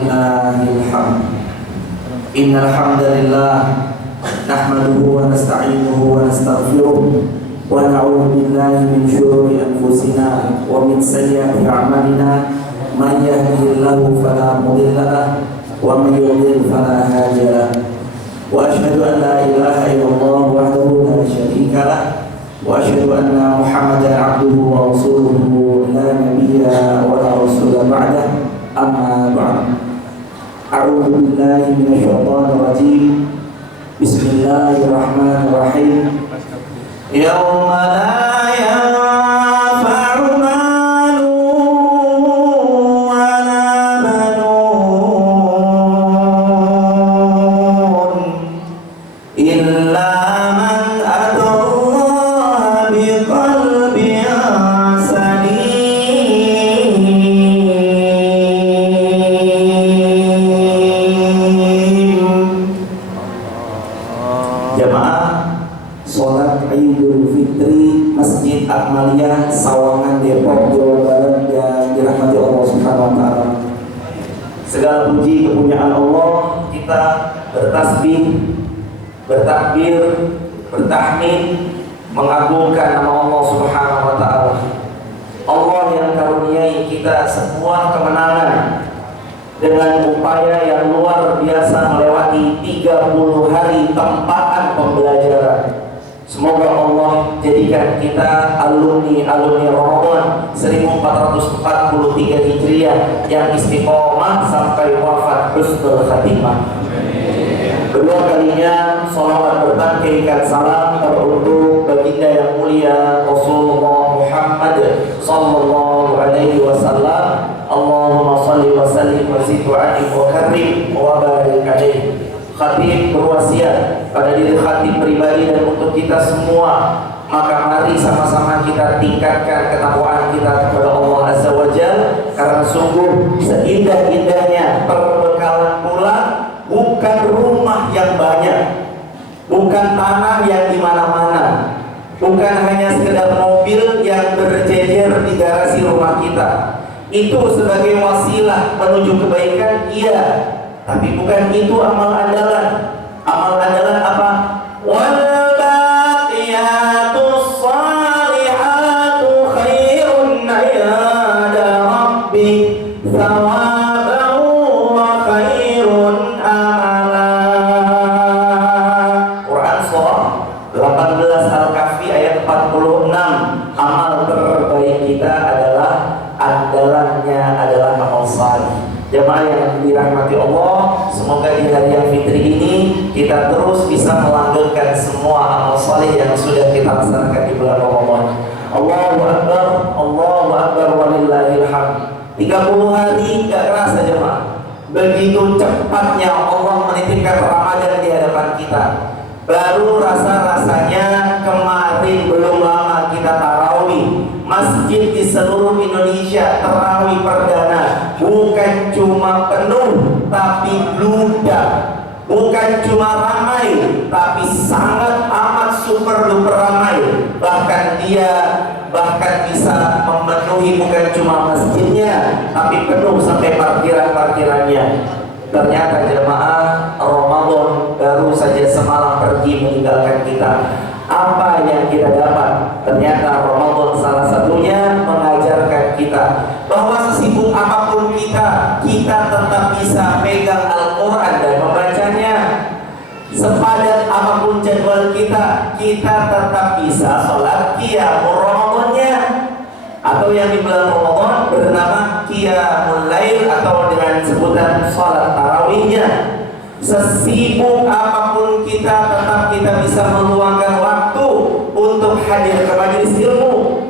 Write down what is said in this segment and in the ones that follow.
Walillahil hamd. Innal hamdalillah nahmaduhu wa nasta'inuhu wa nastaghfiruh wa na'udzu billahi min shururi anfusina wa min sayyiati a'malina. Man yahdihillahu fala mudilla lahu wa man yudlil fala hadiya lahu. Wa asyhadu an la ilaha illallah wahdahu la syarika lahu wa asyhadu anna Muhammadan 'abduhu wa rasuluhu la nabiyya wa la rasula ba'dahu. Amma ba'd. A'udzu billahi minasyaitonir rajim. Bismillahirrahmanirrahim. Yauma la yanfa'u malun wa la banun illa man atallaha biqalbin Akmaliyah Sawangan, Depok, Jawa Barat yang dirahmati Allah Subhanahu wa taala. Segala puji kepunyaan Allah, kita bertasbih, bertakbir, bertahmid, mengagungkan nama Allah Subhanahu wa taala. Allah yang karuniai kita sebuah kemenangan dengan upaya yang luar biasa melewati 30 hari tempaan pembelajaran. Semoga Allah jadikan kita alumni Ramadan 1443 Hijriah yang istiqomah sampai wafat husnul khatimah. Kedua kalinya salawat bertangkaikan salam teruntuk baginda yang mulia Rasulullah Muhammad sallallahu alaihi wasallam. Allahumma shalli wa sallim wa zid wa karim wa barik alaihi. Khatib berwasiat pada diri khatib pribadi dan untuk kita semua, maka mari sama-sama kita tingkatkan ketakwaan kita kepada Allah Azza wa Jalla, karena sungguh seindah-indahnya perbekalan pulang bukan rumah yang banyak, bukan tanah yang di mana-mana, bukan hanya sekedar mobil yang berjejer di garasi rumah kita. Itu sebagai wasilah menuju kebaikan, iya. Tapi bukan itu amal andalan. Amal andalan apa? Wal baqiyatus shalihatu khairun 'inda rabbik thawaban wa khairun amala. Quran surah 18 Al-Kahfi ayat 46. Amal terbaik kita adalah andalannya adalah amal salih. Jemaah yang dirahmati Allah, semoga di hari yang fitri ini kita terus bisa melanggengkan semua amal saleh yang sudah kita laksanakan di bulan Ramadan. Allahu Akbar, Allahu Akbar, walillahil hamd. 30 hari gak kerasa jemaah. Begitu cepatnya Allah menitipkan Ramadan di hadapan kita. Baru rasa-rasanya kemarin belum lama kita tarawih. Masjid di seluruh Indonesia tarawih perdana bukan cuma penuh tapi bludak, bukan cuma ramai tapi sangat amat super duper ramai. Bahkan bisa memenuhi bukan cuma masjidnya tapi penuh sampai parkiran-parkirannya. Ternyata jemaah, Ramadan baru saja semalam pergi meninggalkan kita. Apa yang kita dapat? Ternyata Ramadan salah satunya mengajarkan kita bahwa sesibuk apapun kita tetap bisa pegang Al-Quran dan membacanya. Sepadat apapun jadwal kita tetap bisa sholat qiyamul Ramadannya, atau yang di bulan Ramadan bernama qiyamul lail atau dengan sebutan sholat tarawihnya. Sesibuk apapun kita tetap kita bisa meluangkan waktu untuk hadir ke majelis ilmu.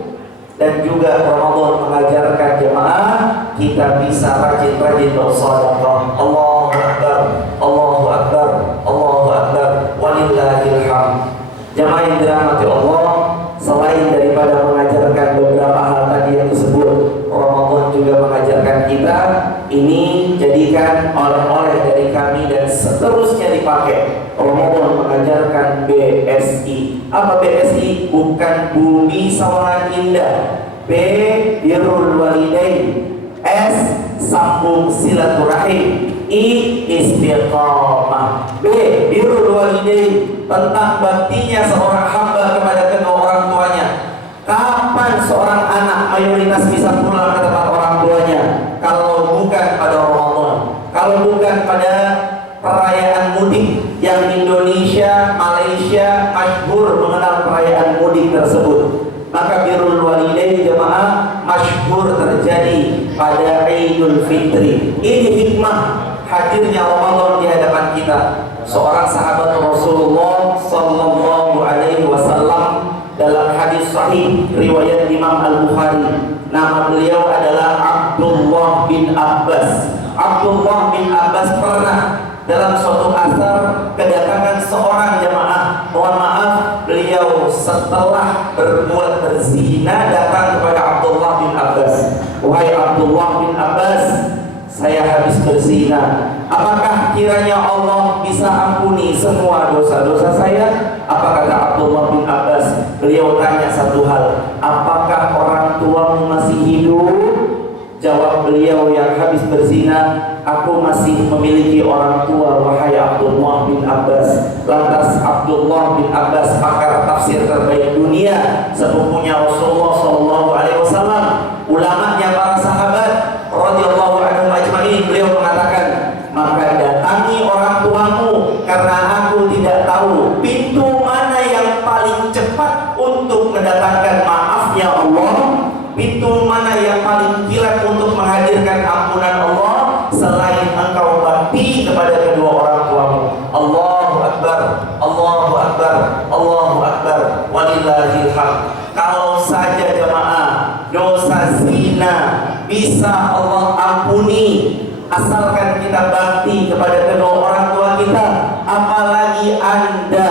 Dan juga Ramadan mengajarkan jemaah kita bisa rajin-rajin bersedekah. Allahu Akbar, Allahu Akbar, Allahu Akbar, walillahil hamd. Jemaah yang dirahmati Allah, selain daripada mengajarkan beberapa hal tadi yang disebut, Ramadan juga mengajarkan kita ini jadikan oleh-oleh dari kami dan seterusnya dipakai. Ramadan mengajarkan BSI. Apa BSI? Bukan Bumi Sawangan Indah. B, birrul walidain. S, sambung silaturahim. I, istiqamah. B, birrul walidain, tentang baktinya seorang hamba kepada kedua orang tuanya. Kapan seorang anak mayoritas bisa pulang ke tempat orang tuanya? Kalau bukan pada Ramadan, kalau bukan pada perayaan mudik yang Indonesia, Malaysia masyhur mengenal perayaan mudik tersebut. Maka birrul walidain jemaah masyhur terjadi pada Idul Fitri. Ini hikmah hadirnya Ramadan di hadapan kita. Seorang sahabat Rasulullah sallallahu alaihi wasallam dalam hadis sahih riwayat Imam Al-Bukhari, nama beliau adalah Abdullah bin Abbas. Abdullah bin Abbas pernah dalam suatu asar kedatangan seorang jemaah, mohon maaf, beliau setelah berbuat berzina datang kepada Abdullah bin Abbas. Wahai Abdullah bin Abbas, saya habis berzina. Apakah kiranya Allah bisa ampuni semua dosa-dosa saya? Apa kata Abdullah bin Abbas? Beliau tanya satu hal, apakah orang tuamu masih hidup? Jawab beliau yang habis berzina, aku masih memiliki orang tua, wahai Abdullah bin Abbas. Lantas Abdullah bin Abbas, pakar tafsir terbaik dunia, sepupunya Rasulullah sallallahu alaihi wasallam, ulamanya para sahabat radhiyallahu anhum ajma'in, beliau mengatakan, maka datangi orang tuamu, karena aku tidak tahu pintu mana yang paling cepat untuk mendatangkan maafnya Allah, pintu mana yang paling kilat untuk menghadirkan ampunan Allah selain engkau bakti kepada kedua orang tuamu. Allahu Akbar, Allahu Akbar, Allahu Akbar, walillahil hamd. Kalau saja jemaah dosa zina bisa Allah ampuni asalkan kita bakti kepada kedua orang tua kita, apalagi Anda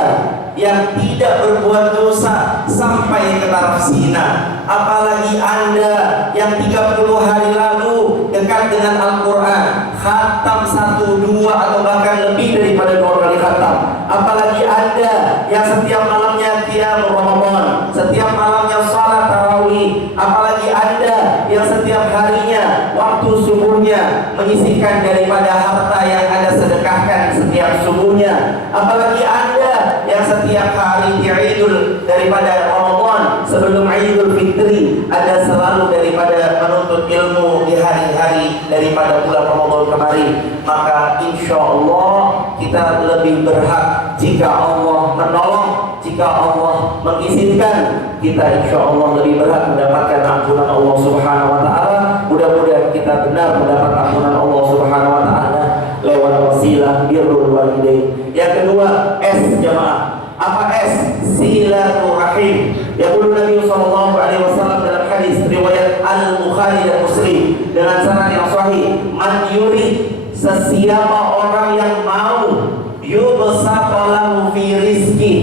yang tidak berbuat dosa sampai ke taraf zina, apalagi Anda yang 30 hari lalu dekat dengan Al-Quran, khatam 1, 2 atau bahkan lebih daripada 2 kali khatam, apalagi Anda yang setiap malamnya qiyam Ramadan, setiap malamnya salat tarawih, apalagi Anda yang setiap harinya waktu subuhnya menyisihkan daripada harta yang Anda sedekahkan setiap subuhnya, apalagi Anda yang setiap hari di Idul daripada Ramadan sebelum Idul Fitri Anda selalu daripada menuntut ilmu di hari-hari daripada bulan Ramadan kemarin, maka insya Allah kita lebih berhak jika Allah menolong, jika Allah mengizinkan, kita insya Allah lebih berhak mendapatkan ampunan Allah Subhanahu Wa Taala. Mudah-mudahan kita benar mendapat ampunan Allah Subhanahu Wa Taala lewat wasilah birrul walidain. Yang kedua, S jemaah. Apa S? Silaturahim. Yaqulu Nabi sallallahu alaihi wasallam dalam hadis riwayat Al-Bukhari dan Muslim dengan sanad yang sahih, man yurid, sesiapa orang yang mau, yubsata lahu fi rizki,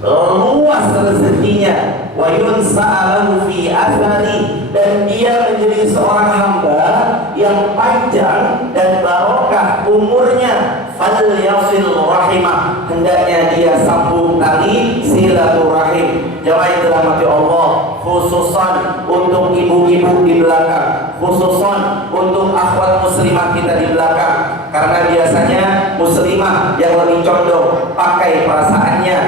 luas rezekinya, wa yunsa'alahu fi athari, dan dia menjadi seorang hamba yang panjang dan barokah umurnya, falyasil rahimah, hendaknya dia sambung tali silaturahim. Jemaah yang dirahmati Allah, khususan untuk ibu-ibu di belakang, khususan untuk akhwat muslimah kita di belakang, karena biasanya muslimah yang lebih condong pakai perasaannya.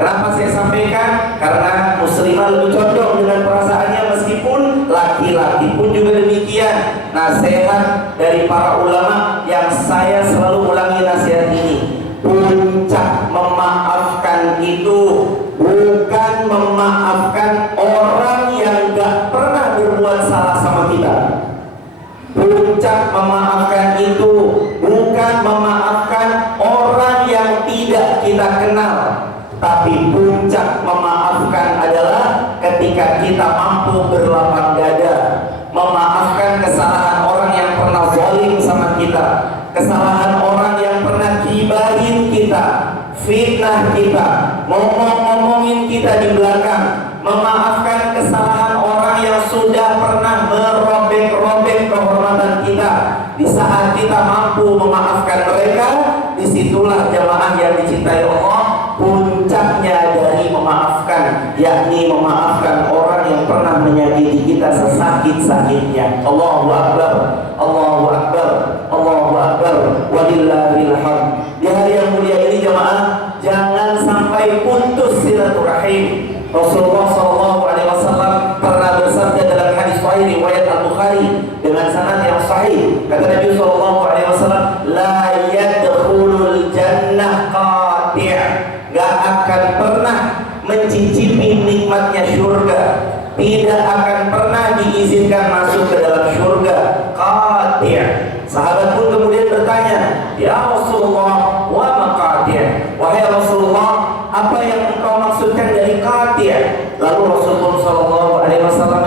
Kenapa saya sampaikan? Karena muslimah lebih condong dengan perasaannya, meskipun laki-laki pun juga demikian. Nasihat dari para ulama yang saya selalu ulangi nasihat ini, puncak memaafkan itu bukan memaafkan orang yang gak pernah berbuat salah sama kita. Puncak memaafkan itu bukan memaafkan orang yang tidak kita kenal, tapi puncak memaafkan adalah ketika kita mampu berlapang dada, memaafkan kesalahan orang yang pernah zalim sama kita, kesalahan orang yang pernah gibahin kita, fitnah kita, ngomong-ngomongin kita di belakang, memaafkan kesalahan orang yang sudah pernah merobek-robek kehormatan kita. Di saat kita mampu memaafkan mereka, disitulah jemaah yang dicintai Allah, puncaknya dari memaafkan, yakni memaafkan orang yang pernah menyakiti kita sesakit-sakitnya. Allahu Akbar, Allahu Akbar. walillahil hamd. Di hari yang mulia ini jemaah, jangan sampai putus silaturahim. Rasulullah SAW pernah bersabda dalam hadis sahih riwayat Al-Bukhari dengan sanad yang sahih. Kata Nabi SAW, la yadkhulul jannah qati', gak akan pernah mencicipi nikmatnya surga, tidak akan pernah diizinkan masuk ke dalam surga qati'. Sahabat pun kemudian bertanya, ya Rasulullah, wa ma qati'? Wahai Rasulullah, apa yang engkau maksudkan dari qati'? Lalu Rasulullah SAW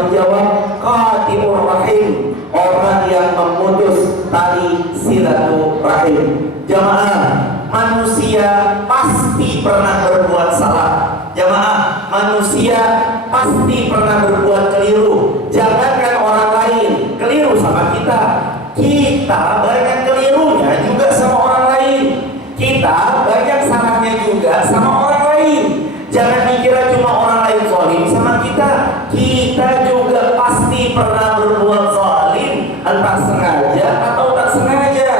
menjawab, qati'ur rahim, orang yang memutus tali silaturahim. Jamaah, manusia pasti pernah berbuat salah. Jamaah, manusia pasti pernah berbuat keliru. Jangankan orang lain keliru sama kita, kita banyak kelirunya juga sama orang lain. Kita banyak salahnya juga sama orang lain. Jangan dikira cuma orang lain zalim sama kita. Kita juga pasti pernah berbuat zalim, entah sengaja atau tak sengaja.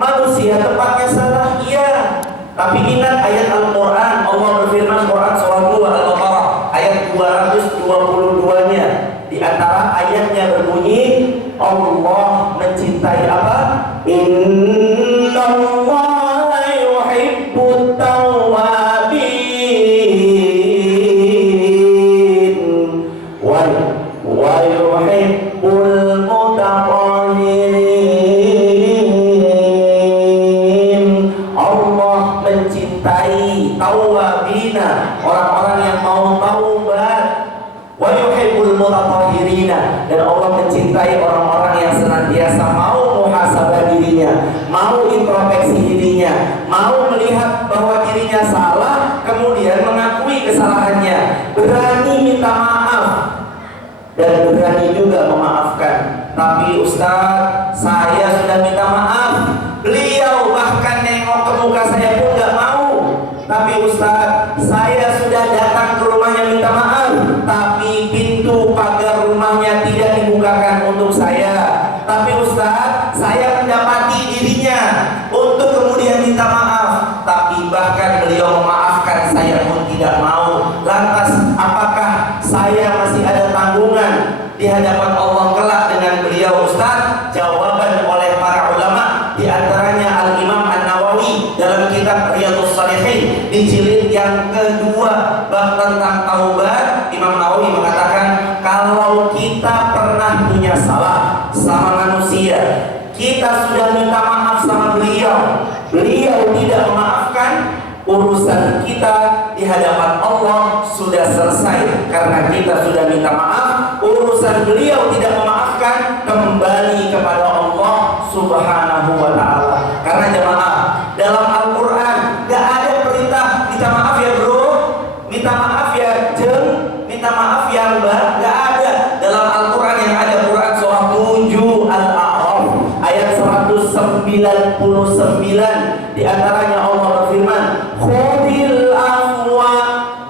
Manusia tempatnya salah, iya. Tapi ingat ayat Al-Quran. Allah berfirman, Quran surah 2 Al-Baqarah ayat 222-nya. Di antara ayatnya berbunyi, Allah mencintai apa? Innallaha yuhibbut tawwabin wa yuhibbul mutatahhirin. Allah mencintai tawwabina, orang-orang yang mau taubat, wa yuhibbul mutatahhirina, dan Allah mencintai orang-orang yang senantiasa mau muhasabah dirinya, mau introspeksi dirinya, mau melihat bahwa dirinya salah, kemudian mengakui kesalahannya, berani minta maaf dan berani juga memaafkan. Tapi Ustaz, saya sudah minta maaf, beliau bahkan nengok ke muka saya pun gak mau. Tapi Ustaz, saya sudah datang ke rumahnya minta maaf, tapi pintu pagar rumahnya tidak dibukakan untuk saya. Tapi Ustaz, saya mendapati dirinya untuk kemudian minta maaf, tapi bahkan beliau memaafkan saya pun tidak mau. Lantas apakah saya masih ada tanggungan di hadapan Allah kelak dengan beliau Ustaz? Jawaban oleh para ulama, di antaranya Al-Imam An-Nawawi dalam kitab Riyadhus Shalihin di jilid yang kedua bab tentang taubat. Imam Nawawi mengatakan, kalau kita pernah punya salah sama manusia, kita sudah minta maaf sama beliau, beliau tidak memaafkan, urusan kita di hadapan Allah sudah selesai karena kita sudah minta maaf. Urusan beliau tidak memaafkan, kembali kepada Allah Subhanahu wa ta'ala. Karena jemaah, dalam Al-Quran gak ada perintah minta maaf ya bro, minta maaf ya jeng, minta maaf ya mbak, gak ada. Dalam Al-Quran yang ada, Quran surah 7 Al-A'raf ayat 199, di antaranya Allah berfirman, khudil afwa,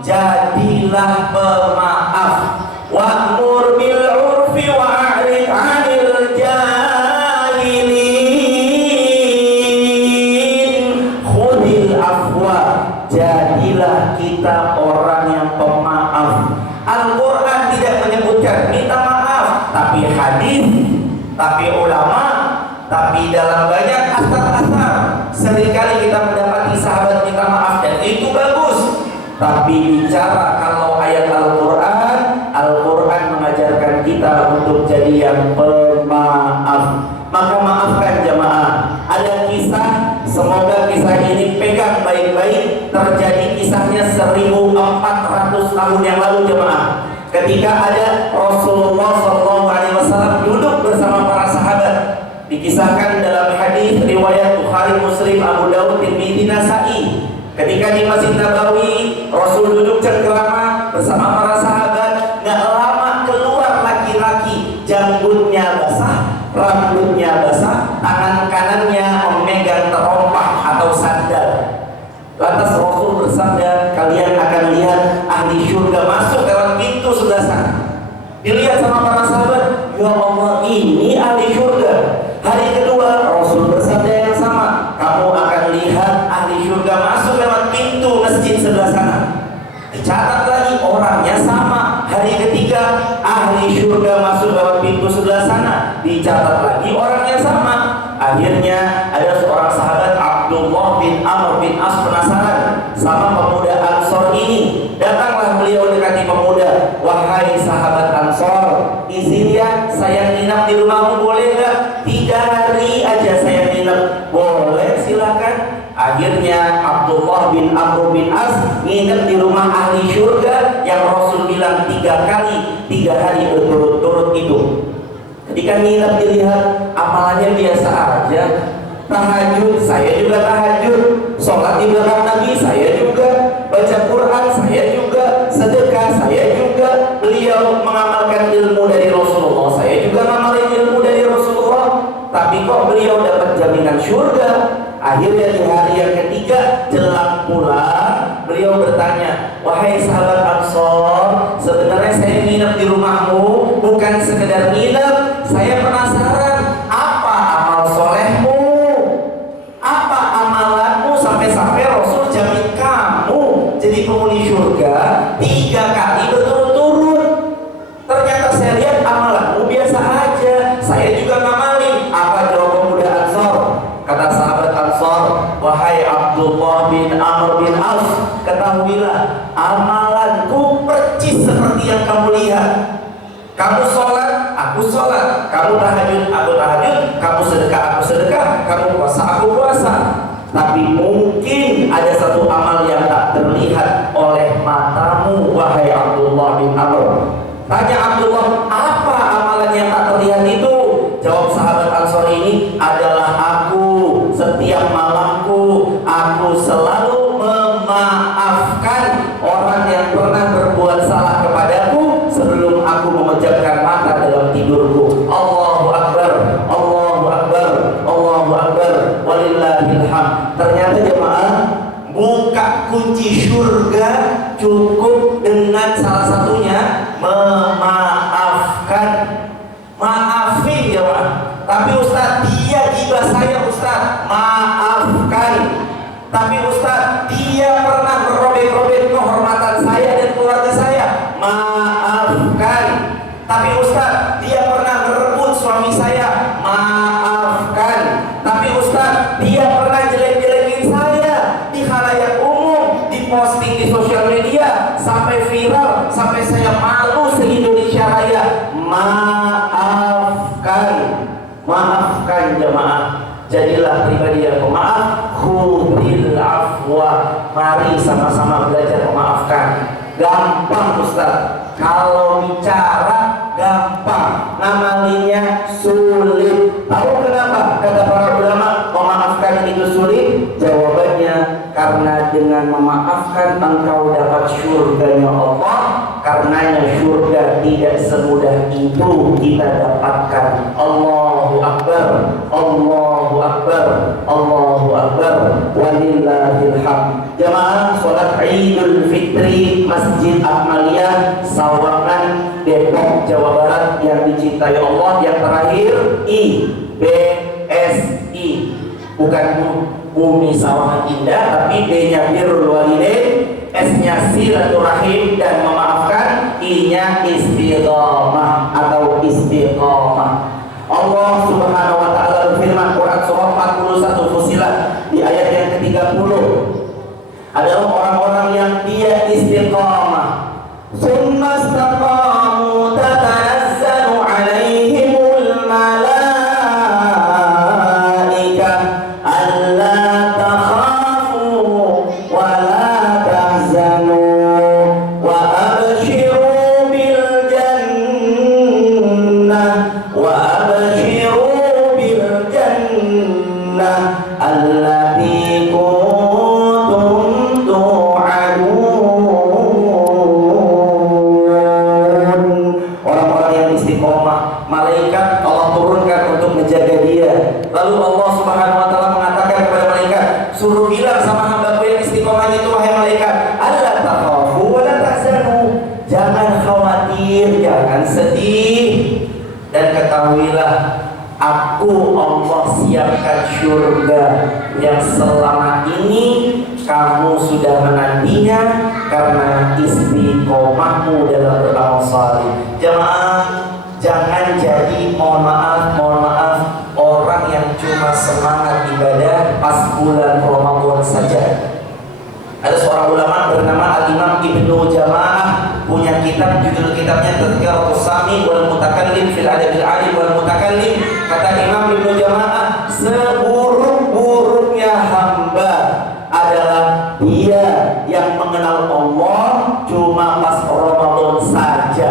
jadilah pemaaf, wa'mur bil urfi wa'rid 'anil jahilin. Khudil afwa, jadilah kita orang yang pemaaf. Al-Quran tidak menyebutkan minta maaf, tapi hadis, tapi ulama, tapi dalam banyak asar-asar seringkali kita mendapati sahabat minta maaf, dan itu bagus. Tapi bicara kalau ayat Al-Quran, Al-Quran mengajarkan kita untuk jadi yang pemaaf. Maka maafkan jemaah. Ada kisah, semoga kisah ini pegang baik-baik. Terjadi kisahnya 1400 tahun yang lalu jemaah. Ketika ada Rasulullah SAW duduk bersama para sahabat. Dikisahkan dalam hadis riwayat Bukhari, Muslim, Abu Dawud, Tirmidzi, Nasa'i. Ketika di Masjid Nabawi, Rasul duduk cengkerama bersama para sahabat. Gak lama keluar laki-laki, janggutnya basah, rambutnya basah, tangan kanannya memegang terompah atau sandal. Lantas Rasul bersabda, kalian akan lihat ahli surga masuk lewat pintu sebelah sana. Dilihat sama para sahabat, ya Allah, ini ahli surga. Hari kedua Rasul bersabda yang sama, bin As penasaran sama pemuda Ansor ini. Datanglah beliau dekati pemuda. Wahai sahabat Ansor, izin ya saya nginap di rumahmu boleh nggak? 3 hari aja saya nginap. Boleh, silakan. Akhirnya Abdullah bin Amr bin As nginap di rumah ahli surga yang Rasul bilang 3 hari berturut-turut itu. Ketika nginap dilihat amalannya biasa aja. Tahajud, saya juga tahajud. Sholat di belakang Nabi, saya juga. Baca Quran, saya juga. Sedekah, saya juga. Beliau mengamalkan ilmu dari Rasulullah, saya juga ngamalin ilmu dari Rasulullah. Tapi kok beliau dapat jaminan surga? Akhirnya di hari yang ketiga jelang pulang, beliau bertanya, wahai sahabat Ansor, sebenarnya saya nginep di rumahmu bukan sekedar nginep. Saya penasaran, apa amal solehmu, apa amalanmu sampai-sampai Rasul jamin kamu jadi penghuni surga 3 kali berturut-turut. Ternyata saya lihat amalanmu biasa aja, saya juga ngamalin. Apa jawab pemuda Ansor? Kata sahabat Ansor, wahai Abdullah bin Amr bin As, ketahuilah amalanku percis seperti yang kamu lihat. Kamu sholat, aku sholat. Kamu tahajud, aku tahajud. Kamu sedekah, aku sedekah. Kamu puasa, aku puasa. Tapi mungkin ada satu amal yang tak terlihat oleh matamu, wahai Abdullah bin Amr. Tanya Abdullah, apa amalan yang tak terlihat itu? Jawab sahabat Ansor ini, adalah aku setiap malamku aku selalu memaafkan orang yang pernah berbuat salah kepadaku sebelum aku memejamkan mata dalam tidurku. Allahu Akbar, Allahu Akbar, Allahu Akbar, walillahil hamd. Ternyata jemaah, buka kunci surga cukup dengan salah satunya memaafkan. Maafin jemaah. Tapi Ustaz, dia gibah saya Ustaz, maafkan. Tapi Ustaz, dia pernah merobek-robek kehormatan saya dan keluarga saya, maafkan. Tapi Ustaz, dia pernah merebut suami saya, maafkan. Tapi Ustaz, dia pernah jelek-jelekin saya di khalayak umum, diposting di sosial media sampai viral, sampai saya malu se-Indonesia Raya, maafkan. Maafkan jemaah. Jadilah pribadi yang pemaaf. Khudil afwa. Mari sama-sama belajar memaafkan. Gampang Ustaz, kalau bicara gampang, ngamalinya sulit. Tahu kenapa? Kata para ulama, memaafkan itu sulit. Jawabannya, karena dengan memaafkan engkau dapat surganya Allah. Karenanya surga tidak semudah itu kita dapatkan. Allahu Akbar, Allahu Akbar, Allahu Akbar, walillahil hamd. Jemaah sholat Idul Fitri Masjid Akmaliyah Sawangan, Depok, Jawa Barat yang dicintai Allah. Yang terakhir IBSI, bukan Bumi Sawangan Indah, tapi B-nya Birrul Walidain, S-nya silaturahim dan memaafkan, I-nya istiqamah atau istiqamah. Allah Subhanahu wa taala berfirman, Quran surah 41 Fussilat di ayat yang ke-30, adalah orang-orang yang dia istiqamah. Summa istaqamu tatanazzalu alaihimul malaikah alla takhafu wa la tahzanu wa abshiru bil jannah wa abshiru bil jannah allati kuntum tu'adun. Orang-orang yang istiqomah, malaikat Allah turunkan untuk menjaga dia. Lalu Allah Subhanahu wa taala mengatakan kepada malaikat, suruh bilang sama hamba-Ku yang istiqomah itu, wahai malaikat, alla takhafu wa la tahzanu. Jangan khawatir, jangan sedih, dan ketahuilah aku Allah siapkan surga yang selama ini kamu sudah menantinya karena istiqomahmu dalam beramal saleh. Jemaah, jangan jadi mohon maaf orang yang cuma semangat ibadah pas bulan Ramadan saja. Ada seorang ulama bernama Al-Imam Ibnu Jama'ah, punya kitab, judul kitabnya Tadhkiratus Sami wal Mutakallim fil Adabil Alim wal Mutakallim. Kata Imam Ibnu Jama'ah, seburuk-buruknya hamba adalah dia yang mengenal Allah cuma pas Ramadan saja.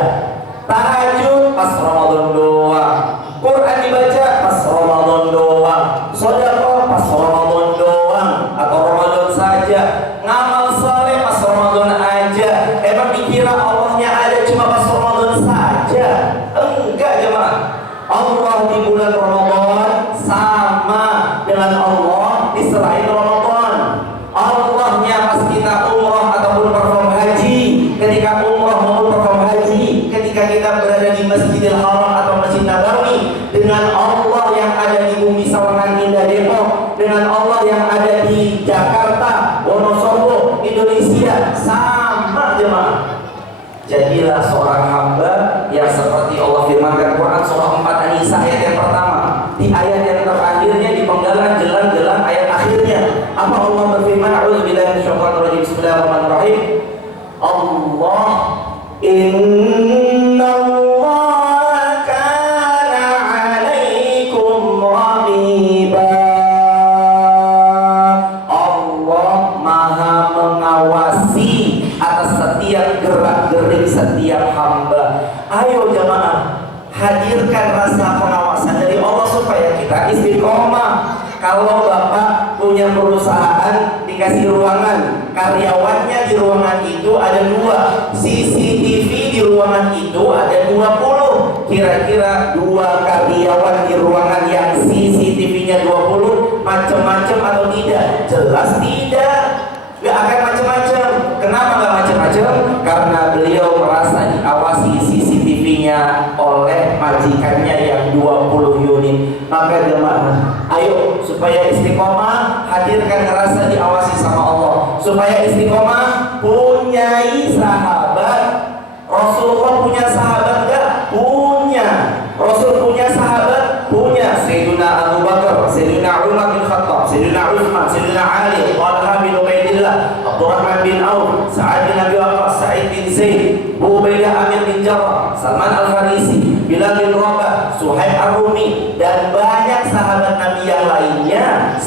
Tahajud pas Ramadan doang, Quran dibaca pas Ramadan doang, sedekah pas Ramadan doang atau Ramadan saja, ngamal saleh pas Ramadan aja. Emang dikira Allahnya ada cuma pas Ramadan saja? Enggak jemaah. Allah di bulan Ramadan sama dengan Allah di selain Ramadan. Allahnya pas kita umrah ataupun perform haji, ketika umrah maupun perform haji, ketika kita berada di Masjidil Haram atau Masjid Nabawi, dengan Allah yang ada di bumi Sawangan Indah Depok, dengan Allah yang ada di Jakarta, Wonosobo, Indonesia, sama jemaah. Jadilah seorang hamba yang seperti Allah firmankan Quran surah 4 An-Nisa ayat yang pertama. Di ayat yang terakhirnya di penggalan jelang-jelang ayat akhirnya, apa Allah berfirman? A'udzubillahi minasyaitonir rajim. Bismillahirrahmanirrahim. Allah innallaha kana 'alaikum raqiba. Allah Maha mengawasi atas setiap gerak-gerik setiap hamba. Ayo jamaah, hadirkan rasa pengawasan dari Allah supaya kita istiqomah. Kalau Bapak punya perusahaan, dikasih ruangan, karyawannya di ruangan itu ada 2, CCTV di ruangan itu ada 20. Kira-kira 2 karyawan di ruangan yang CCTV-nya 20 macam-macam atau tidak? Jelas tidak. Gak akan macam-macam. Kenapa gak macam-macam? Karena beliau merasa diawasi CCTV-nya oleh majikannya yang 20 unit. Maka jemaah, ayo supaya istiqomah, hadirkan rasa diawasi sama Allah. Supaya istiqomah, punyai sahabat. Rasulullah punya sahabat gak? Punya. Rasul punya sahabat? Punya. Sayyidina Abu Bakar, Sayyidina Umar bin Khattab, Sayyidina Uthman, Sayyidina Ali, Talha bin Ubaidillah, Abdurrahman bin Auf, Sa'ad bin Abi Waqqas, Sa'id bin Zaid, Ubaidah Amir bin Jarrah, Salman Al-Farisi, Bilal bin Rabah, Suhaib Ar-Rumi, dan banyak sahabat Nabi yang lainnya.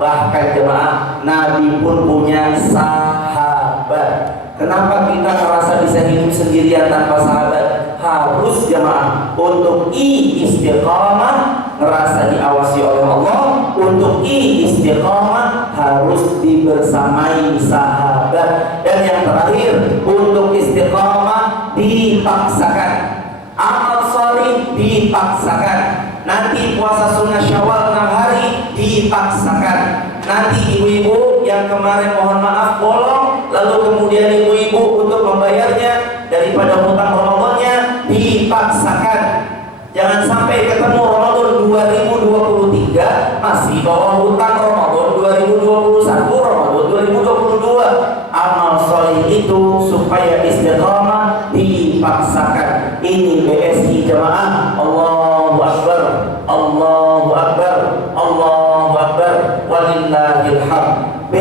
Bahkan jemaah, Nabi pun punya sahabat. Kenapa kita merasa bisa hidup sendirian tanpa sahabat? Harus jemaah, untuk istiqamah merasa diawasi oleh Allah. Untuk istiqamah harus dibersamai sahabat. Dan yang terakhir, untuk istiqamah dipaksakan. Amal salih dipaksakan. Nanti puasa sunnah Syawal 6 hari dipaksakan. Nanti ibu-ibu yang kemarin mohon maaf bolong, lalu kemudian ibu-ibu untuk membayarnya daripada hutang Ramadannya dipaksakan. Jangan sampai ketemu Ramadan 2023 masih bawa hutang Ramadan 2021, Ramadan 2022. Amal soleh itu supaya istiqamah dipaksakan. Ini BSI jemaah. Allahu Akbar, Allahu Akbar, Allahu Akbar, walillahil hamd. B.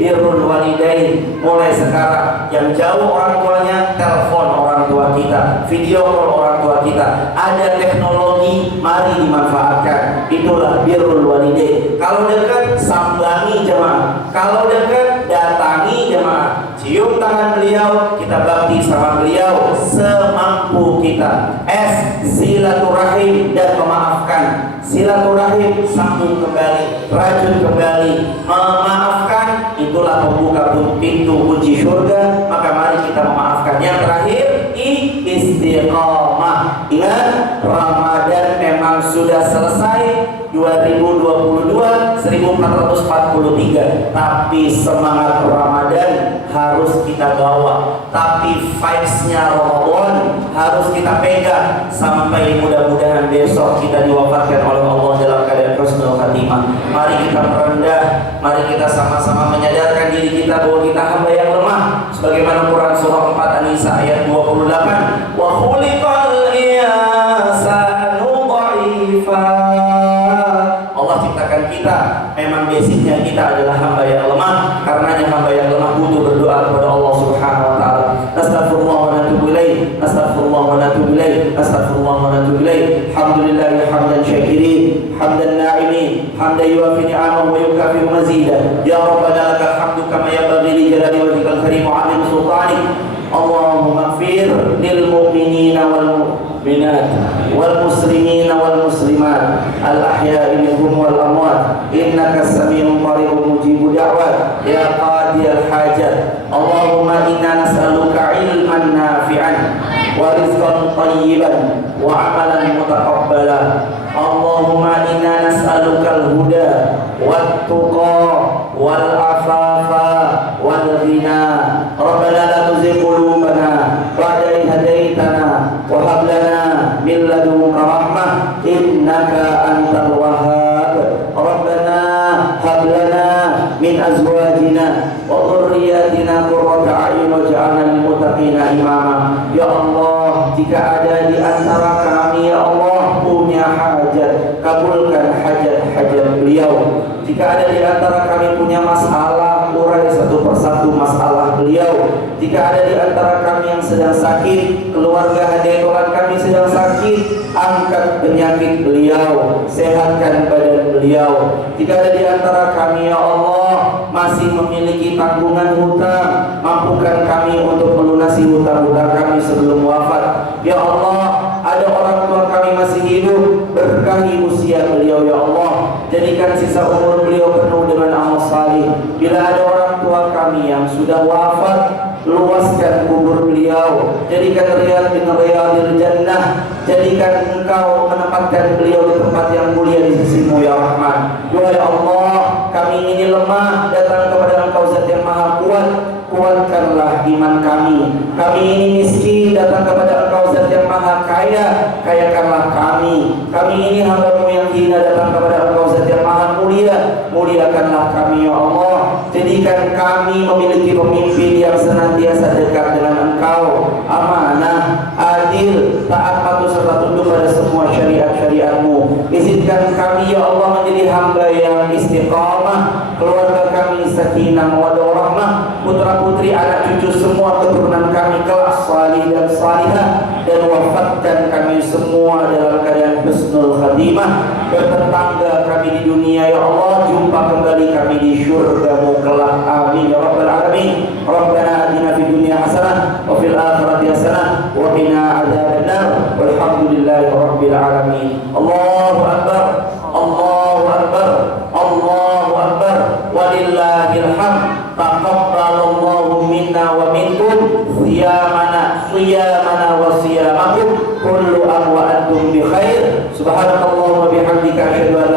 Birrul walidain. Mulai sekarang yang jauh orang tuanya, telepon orang tua kita, video call orang tua kita. Ada teknologi, mari dimanfaatkan. Itulah birrul walidain. Kalau dekat, sambangi jemaah. Kalau dekat, datangi jemaah. Cium tangan beliau, kita bakti sama beliau semampu kita. S. Silaturahim dan memaafkan. Silaturahim, sambung kembali, rajut kembali, memaafkan, itulah pembuka pintu kunci surga. Maka mari kita memaafkan. Yang terakhir, istiqamah. Ingat, Ramadan memang sudah selesai 2022 1443, tapi semangat Ramadan harus kita bawa, tapi vibes-nya Ramadan harus kita pegang sampai mudah-mudahan besok kita diwafatkan oleh Allah dalam keadaan husnul khatimah. Mari kita merendah, mari kita sama-sama menyadarkan diri kita bahwa kita hamba yang lemah, sebagaimana Quran surah 4 An-Nisa ayat 28, wa khuliqal insanu dha'ifa. Allah ciptakan kita memang basicnya kita adalah hamba yang lemah. Karenanya hamba yang lemah butuh berdoa kepada Allah Subhanahu wa taala. Astaghfirullah wa natubu ilaih, astaghfirullah wa natubu ilaih, astaghfirullah wa natubu ilaih. Alhamdulillah hamdan syakirin, hamdan na'imin, hamdan yuwafi ni'amahu wa yukafi mazidah. Ya Rabbana lakal hamdu kama yanbaghi li jalali wajhikal karim wa 'azimi sultanik. Allahumma ighfir lil mu'minina wal mu'minat wal muslimina wal muslimat al ahya'i minhum wal amwat innaka sami'un qaribun mujibud da'wat ya qadiyal hajat. Allahumma inna nas'aluka ilman nafi'an wa rizqan thayyiban wa 'amalan mutaqabbala. Allahumma inna nas'aluka al-huda wat tuqa wal afafa wal ghina. Rabbana la tuzigh qulubana ba'da idh hadaitana wa hab lana min ladunka rahmah innaka antal wahhab. Rabbana hab lana min azwajina wa dhurriyyatina qurrata a'yun waj'alna lil muttaqina imama. Ya Allah, jika ada di antara kami ya Allah punya hajat, kabulkan hajat-hajat beliau. Jika ada di antara kami punya masalah, urai satu persatu masalah beliau. Jika ada di antara kami yang sedang sakit, keluarga hadiah kami sedang sakit, angkat penyakit beliau, sehatkan badan beliau. Jika ada di antara kami ya Allah masih memiliki tanggungan hutang, mampukan kami untuk melunasi hutang-hutang kami sebelum wafat. Ya Allah, ada orang tua kami masih hidup, berkahi usia beliau ya Allah. Jadikan sisa umur beliau penuh dengan amal salih. Bila ada orang tua kami yang sudah wafat, luaskan kubur beliau, jadikan riyad min riyadil jannah. Jadikan engkau menempatkan beliau di tempat yang mulia di sisimu ya Rahman. Ya Allah, kami ini lemah, datang kepada Engkau Zat yang Maha Kuat, kuatkanlah iman kami. Kami ini miskin, datang kepada Engkau Zat yang Maha Kaya, kayakanlah kami. Kami ini hamba-Mu yang hina, datang kepada Engkau Zat yang Maha Mulia, muliakanlah kami ya Allah. Jadikan kami memiliki pemimpin yang senantiasa dekat dengan Engkau, amanah, adil, taat patuh serta tunduk pada semua syariat-syariat-Mu. Izinkan kami ya Allah menjadi hamba yang istiqamah, keluarga kami sakinah mawaddah warahmah, putra-putri anak cucu semua keturunan kami kelak salih dan salihah, dan wafatkan kami semua dalam keadaan husnul khatimah. Bertetangga kami di dunia ya Allah, jumpa kembali kami di syurga-Mu kelak, amin ya rabbal alamin. Rabbana atina fid dunya hasanah wa fil akhirati hasanah wa qina adzabannar walhamdulillahi rabbil alamin. Allahu akbar, Allahu akbar, Allahu akbar, walillahil hamd. Taqabbalallahu minna wa minkum siyamana wa siyamakum kullu am wa antum bi khair. Subhanakallahumma bihamdika asyhadu an